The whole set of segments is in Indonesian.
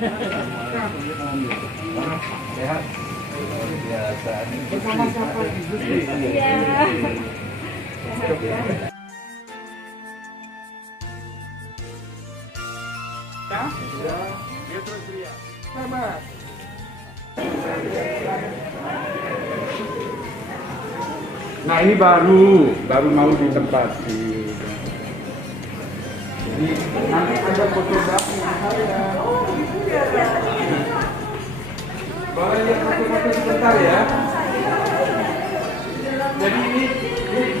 Sehat. Biasa. Bersama siapa Ibu Gusti? Iya. Sehat ya. Ya, dia terus ria. Selamat. Nah ini baru mau ditempati. Jadi nanti ada fotografi saya. Boleh lihat foto-foto sebentar ya. Jadi ini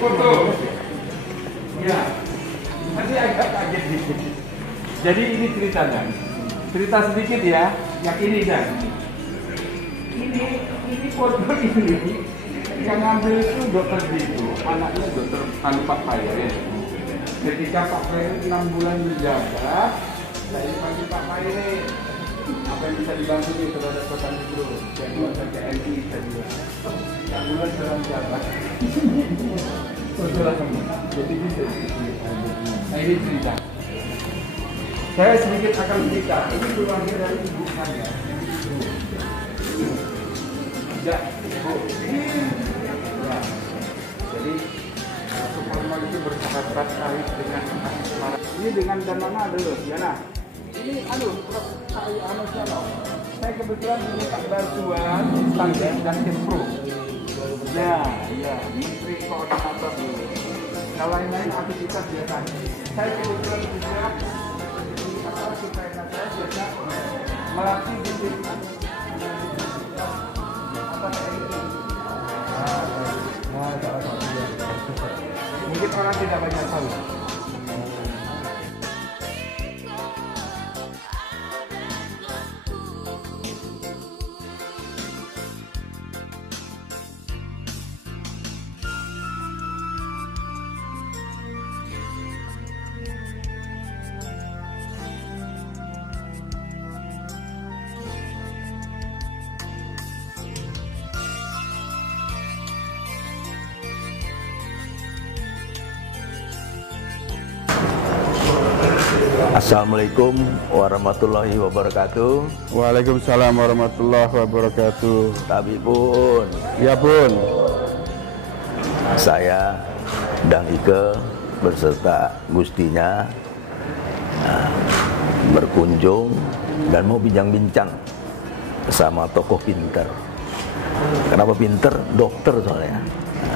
foto. Ya. Nanti agak kaget dikit. Jadi ini ceritanya. Cerita sedikit ya. Yang ini kan. Ini foto ini yang ngambil itu dokter itu, anaknya dokter Pak Pairin. Ketika Pak Pairin 6 bulan menjabat, saya panggil Pak Pairin. Apa yang bisa dibantu nih terhadap petani bro? Yang buat saya KNI tadi. Yang bulan sedang jabat. Saudara kamu. Jadi bisa. Nah ini cerita. Saya sedikit akan cerita. Ini keluarga dari ibu saya. Ya, ibu. Ya. Jadi Suparman itu bersahabat kali dengan Semarang. Ini dengan dan mana dulu, ya nah. Ini saya kebetulan diminta bantuan instansi dan Kepro. Ya, Menteri Koordinator dulu. Kalau lain-lain aktivitas biasa. Saya kebetulan juga supaya saya biasa melatih disiplin mungkin orang tidak banyak tahu. Assalamualaikum warahmatullahi wabarakatuh. Waalaikumsalam warahmatullahi wabarakatuh. Tapi pun, Ya pun. saya dan Ike berserta Gustinya berkunjung dan mau bincang-bincang sama tokoh pinter. Kenapa pinter? Dokter soalnya.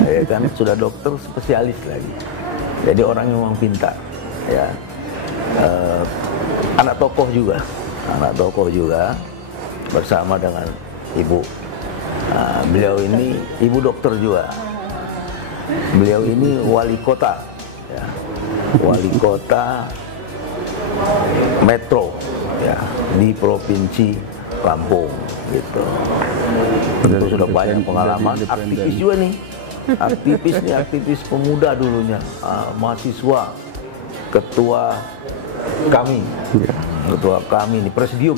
Ya kan, sudah dokter spesialis lagi. Jadi orang yang memang pintar. Ya. Anak tokoh juga bersama dengan ibu. Beliau ini ibu dokter juga. Beliau ini wali kota, ya. Wali kota Metro, ya, di provinsi Lampung, gitu. Tentu sudah banyak pengalaman. Aktivis juga nih, aktivis pemuda dulunya, mahasiswa, ketua kami di presidium.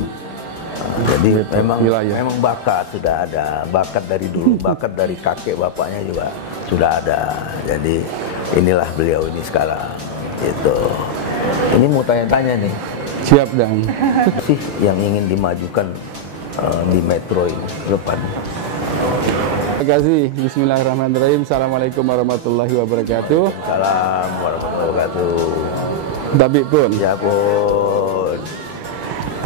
Jadi memang bakat sudah ada, bakat dari dulu, bakat dari kakek bapaknya juga sudah ada. Jadi inilah beliau ini sekarang, gitu. Ini mau tanya-tanya nih. Siap dan Sih yang ingin dimajukan di Metro ini ke depan. Terima kasih. Bismillahirrahmanirrahim. Assalamualaikum warahmatullahi wabarakatuh. Salam warahmatullahi wabarakatuh. Tapi pun, Ya pun.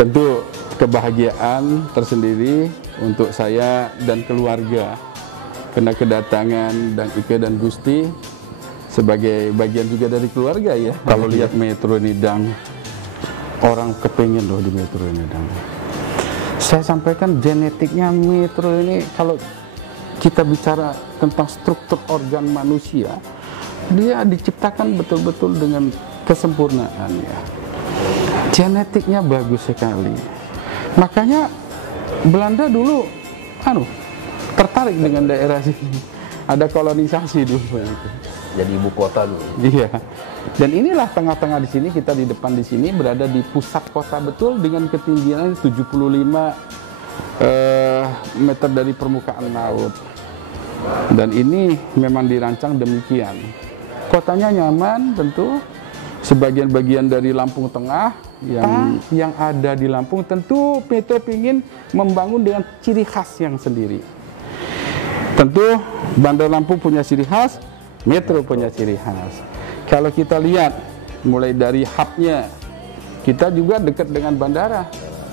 tentu kebahagiaan tersendiri untuk saya dan keluarga karena kedatangan dan Ike dan Gusti sebagai bagian juga dari keluarga ya. Kalau lihat Metro ini dan orang kepengen loh di Metro ini dan saya sampaikan genetiknya Metro ini, kalau kita bicara tentang struktur organ manusia, dia diciptakan betul-betul dengan kesempurnaan ya. Genetiknya bagus sekali. Makanya Belanda dulu tertarik dengan daerah sini. Ada kolonisasi dulu itu. Jadi ibu kota dulu. Iya. Dan inilah tengah-tengah di sini, kita di depan di sini berada di pusat kota betul dengan ketinggian 75 meter dari permukaan laut. Dan ini memang dirancang demikian. Kotanya nyaman tentu. Sebagian-bagian dari Lampung Tengah yang ada di Lampung. Tentu Metro ingin membangun dengan ciri khas yang sendiri. Tentu Bandar Lampung punya ciri khas, Metro punya ciri khas. Kalau kita lihat mulai dari hubnya, kita juga dekat dengan bandara,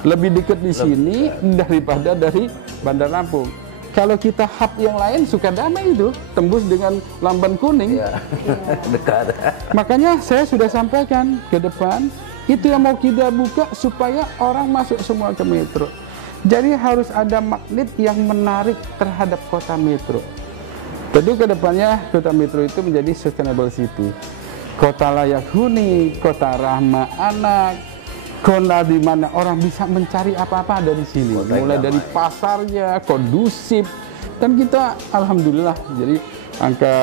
lebih dekat di sini daripada dari Bandar Lampung. Kalau kita hub yang lain Sukadana itu tembus dengan Lamban Kuning, dekat. Makanya saya sudah sampaikan ke depan, itu yang mau kita buka supaya orang masuk semua ke Metro. Jadi harus ada magnet yang menarik terhadap kota Metro. Tentu ke depannya kota Metro itu menjadi sustainable city. Kota layak huni, kota ramah anak, kota di mana orang bisa mencari apa-apa dari sini. Mulai dari pasarnya, kondusif. Dan kita alhamdulillah jadi angka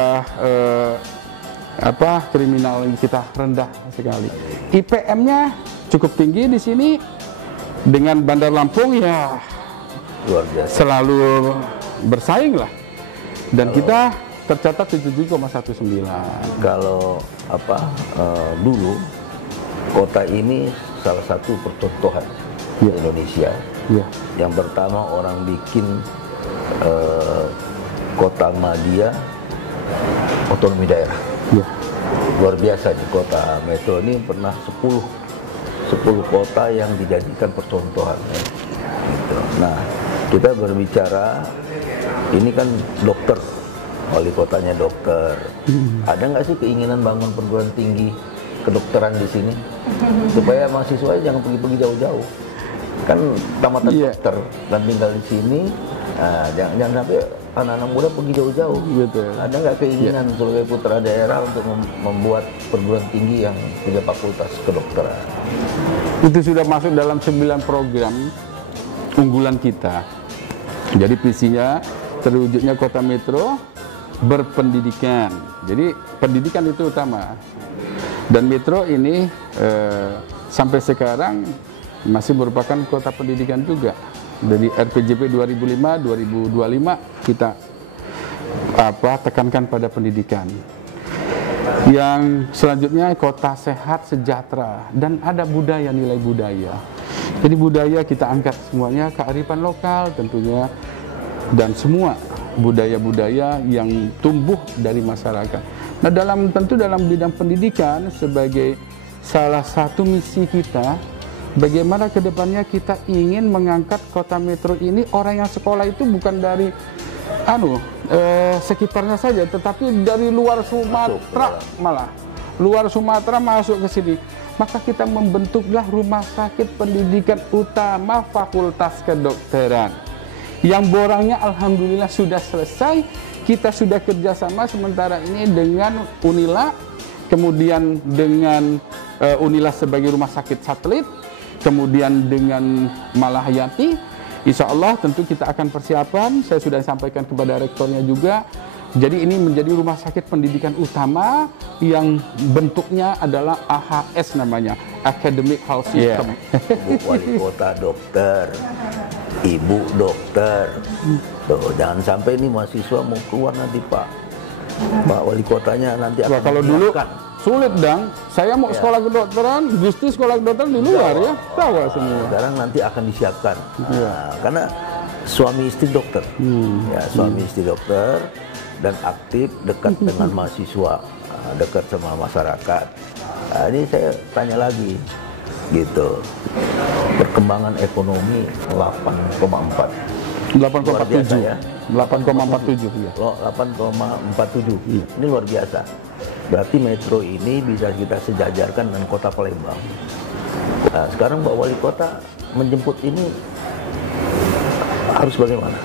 kriminal kita rendah sekali. IPM-nya cukup tinggi di sini. Dengan Bandar Lampung ya Luar biasa. Selalu bersaing lah. Dan kita tercatat 77,19. Kalau dulu kota ini salah satu percontohan di Indonesia. Yang pertama orang bikin kota Ahmadiyah otonomi daerah. Luar biasa di kota Metro ini pernah 10 kota yang dijadikan percontohan. Gitu. Nah, kita berbicara ini kan dokter, wali kotanya dokter. Ada nggak sih keinginan bangun perguruan tinggi kedokteran di sini supaya mahasiswa jangan pergi-pergi jauh-jauh? Kan tamatan dokter dan tinggal di sini. Nah, jangan sampai anak-anak muda pergi jauh-jauh. Ada nggak keinginan sebagai putra daerah untuk membuat perguruan tinggi yang punya fakultas kedokteran? Itu sudah masuk dalam 9 program unggulan kita. Jadi visinya terwujudnya kota Metro berpendidikan. Jadi pendidikan itu utama. Dan Metro ini sampai sekarang masih merupakan kota pendidikan juga. Dari RPJP 2005-2025 kita tekankan pada pendidikan. Yang selanjutnya kota sehat, sejahtera, dan ada budaya, nilai budaya. Jadi budaya kita angkat semuanya, kearifan lokal tentunya, dan semua budaya-budaya yang tumbuh dari masyarakat. Nah, tentu dalam bidang pendidikan sebagai salah satu misi kita, bagaimana ke depannya kita ingin mengangkat kota Metro ini, orang yang sekolah itu bukan dari sekitarnya saja, tetapi dari luar Sumatera, malah luar Sumatera masuk ke sini. Maka kita membentuklah rumah sakit pendidikan utama Fakultas Kedokteran yang borangnya alhamdulillah sudah selesai. Kita sudah kerjasama sementara ini dengan Unila, kemudian dengan Unila sebagai rumah sakit satelit, kemudian dengan Malahayati. Insya Allah tentu kita akan persiapan, saya sudah sampaikan kepada rektornya juga. Jadi ini menjadi rumah sakit pendidikan utama yang bentuknya adalah AHS namanya, Academic Health System. Bu Wali Kota dokter, Ibu dokter. Tuh, jangan sampai ini mahasiswa mau keluar nanti Pak Wali Kotanya nanti akan kalau dulu sulit dong. Saya mau sekolah kedokteran, Gusti sekolah kedokteran di luar ya, Jawa semua. Sekarang nanti akan disiapkan. Nah, karena suami istri dokter, suami istri dokter dan aktif dekat dengan mahasiswa, dekat sama masyarakat. Nah, ini saya tanya lagi, gitu. Perkembangan ekonomi 8,4. 8,47 ya. 8,47 ya. 8,47. Ini luar biasa. Berarti Metro ini bisa kita sejajarkan dengan kota Palembang. Nah, sekarang Mbak Wali Kota menjemput ini harus bagaimana?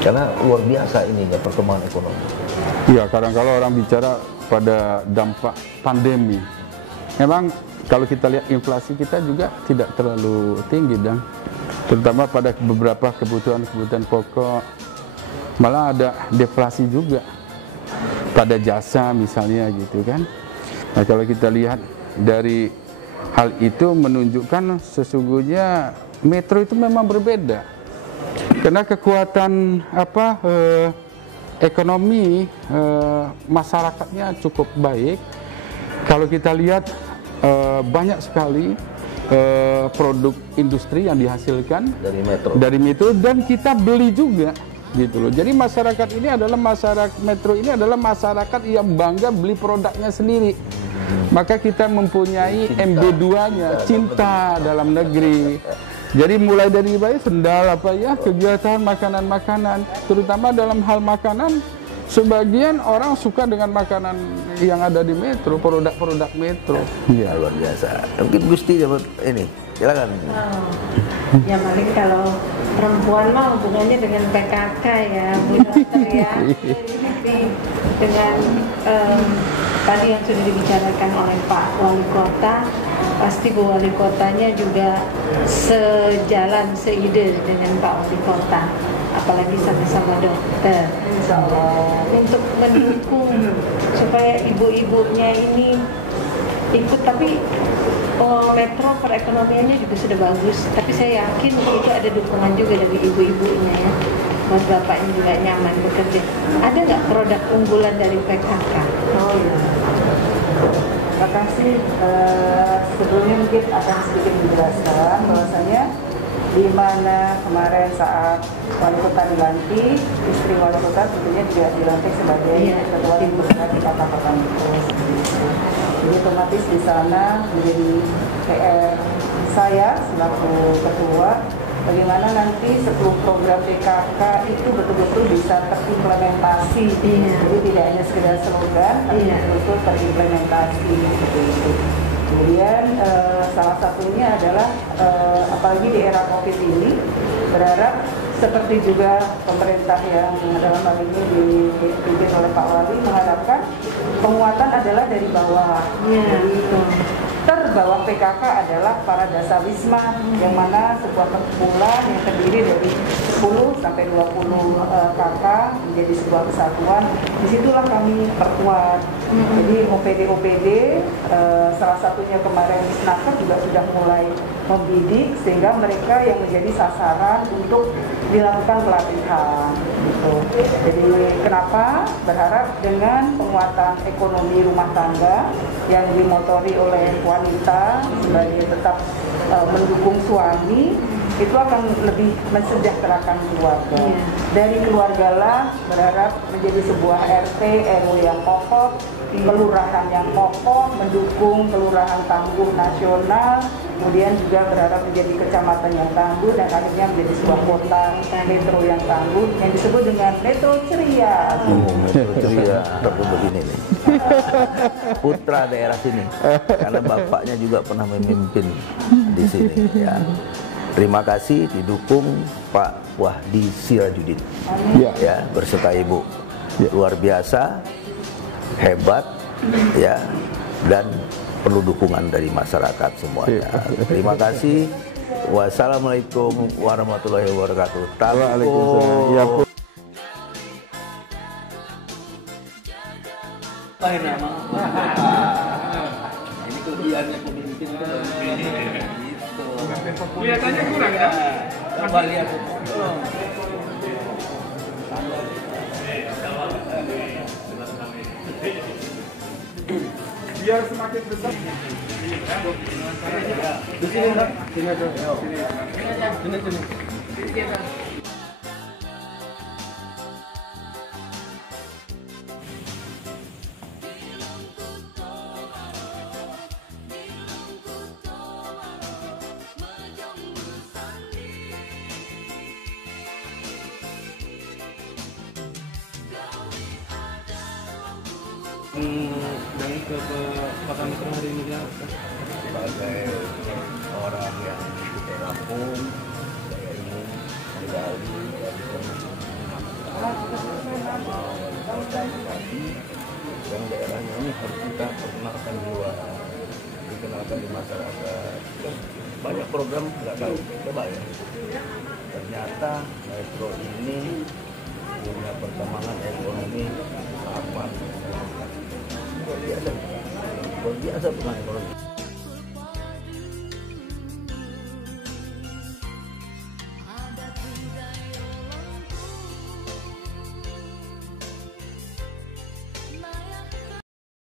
Karena luar biasa ininya perkembangan ekonomi. Iya, kadang kalau orang bicara pada dampak pandemi, memang kalau kita lihat inflasi kita juga tidak terlalu tinggi, dan terutama pada beberapa kebutuhan-kebutuhan pokok, malah ada deflasi juga pada jasa misalnya gitu kan. Nah, kalau kita lihat dari hal itu menunjukkan sesungguhnya Metro itu memang berbeda, karena kekuatan ekonomi masyarakatnya cukup baik. Kalau kita lihat banyak sekali produk industri yang dihasilkan dari metro. dan kita beli juga gitu loh. Jadi masyarakat ini adalah metro ini adalah masyarakat yang bangga beli produknya sendiri. Maka kita mempunyai MB2-nya, cinta dalam negeri. Jadi mulai dari sendal kegiatan makanan-makanan, terutama dalam hal makanan, sebagian orang suka dengan makanan yang ada di metro, produk-produk metro. Ya, luar biasa. Mungkin Gusti dapat ini, silakan. Ya paling kalau perempuan mah hubungannya dengan PKK ya, Bu Dokter ya. Jadi dengan tadi yang sudah dibicarakan oleh Pak Wali Kota, pasti Bu Wali Kotanya juga sejalan, seide dengan Pak Wali Kota. Apalagi sama-sama dokter. Untuk mendukung supaya ibu-ibunya ini ikut, tapi metro perekonomiannya juga sudah bagus, tapi saya yakin itu ada dukungan juga dari ibu-ibunya ya, buat bapaknya juga nyaman bekerja. Ada nggak produk unggulan dari PKK? Oh iya, terima kasih. Sebelumnya mungkin akan sedikit menjelaskan bahwasanya di mana kemarin saat Wali Kota dilantik, istri Wali Kota tentunya juga dilantik sebagai ketua tim bergerak di kota-kota metro. Jadi otomatis di sana menjadi PR saya selaku ketua, bagaimana nanti 10 program PKK itu betul-betul bisa terimplementasi. Jadi tidak hanya sekedar slogan, tapi betul-betul terimplementasi seperti itu. Kemudian salah satunya adalah apalagi di era COVID ini, berharap seperti juga pemerintah yang dalam hal ini dipimpin oleh Pak Wali mengharapkan penguatan adalah dari bawah. Jadi terbawah PKK adalah para dasawisma, yang mana sebuah perkumpulan yang terdiri dari 10 sampai 20 KK menjadi sebuah kesatuan. Disitulah kami perkuat. Jadi OPD salah satunya kemarin di Snaker juga sudah mulai membidik sehingga mereka yang menjadi sasaran untuk dilakukan pelatihan gitu. Jadi kenapa berharap dengan penguatan ekonomi rumah tangga yang dimotori oleh wanita sebagai tetap mendukung suami, itu akan lebih mensejahterakan keluarga. Dari keluarga lah berharap menjadi sebuah RT RW yang kokoh, kelurahan yang kokoh, mendukung kelurahan tangguh nasional, kemudian juga berharap menjadi kecamatan yang tangguh, dan akhirnya menjadi sebuah kota metro yang tangguh yang disebut dengan metro ceria. Metro ceria, tapi begini nih, putra daerah sini, karena bapaknya juga pernah memimpin di sini. Ya. Terima kasih didukung Pak Wahdi Sirajuddin, ya, berserta Ibu, luar biasa, hebat, ya, dan perlu dukungan dari masyarakat semuanya. Terima kasih. Wassalamualaikum warahmatullahi wabarakatuh. Waalaikumsalam. Ini kelebihannya pemimpin itu. Kelihatannya kurang ya? Coba lihat. Biar semakin besar. Di sini, Pak. Sini. Dan ke kota metro hari ini ya, Sebagai orang yang di kampung, saya ingin kembali yang daerahnya ini harus kita perkenalkan di luar, dikenalkan di masyarakat. Banyak program nggak tahu, coba ya. Ternyata metro ini punya perkembangan ekonomi apa? Luar biasa perkembangan ekonomi.